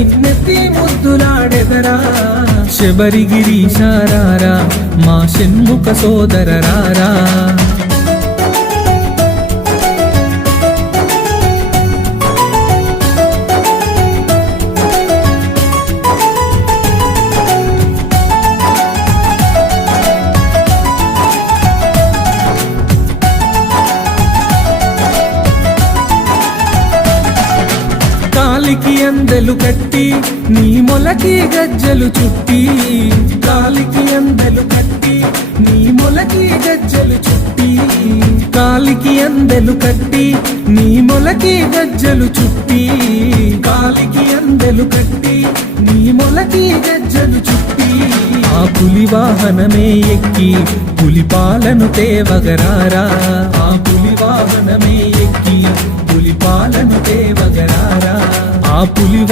నిన్నెత్తి ముద్దులాడెదరా శబరిగిరీశారారా మా షణ్ముఖ సోదరరారా కాలికి అందెలు కట్టి నీ మొలకి గజ్జలు చుట్టి కాలికి అందెలు కట్టి నీ మొలకి గజ్జలు చుట్టి కాలికి అందెలు కట్టి నీ మొలకి గజ్జలు చుట్టి కాలికి అందెలు కట్టి నీ మొలకి గజ్జలు చుట్టి ఆ పులి వాహనమే ఎక్కి పులి పాలను తేవగరారా ఆ పులి వాహనమే ఎక్కి పులి పాలను తేవగరారా ఆ పులి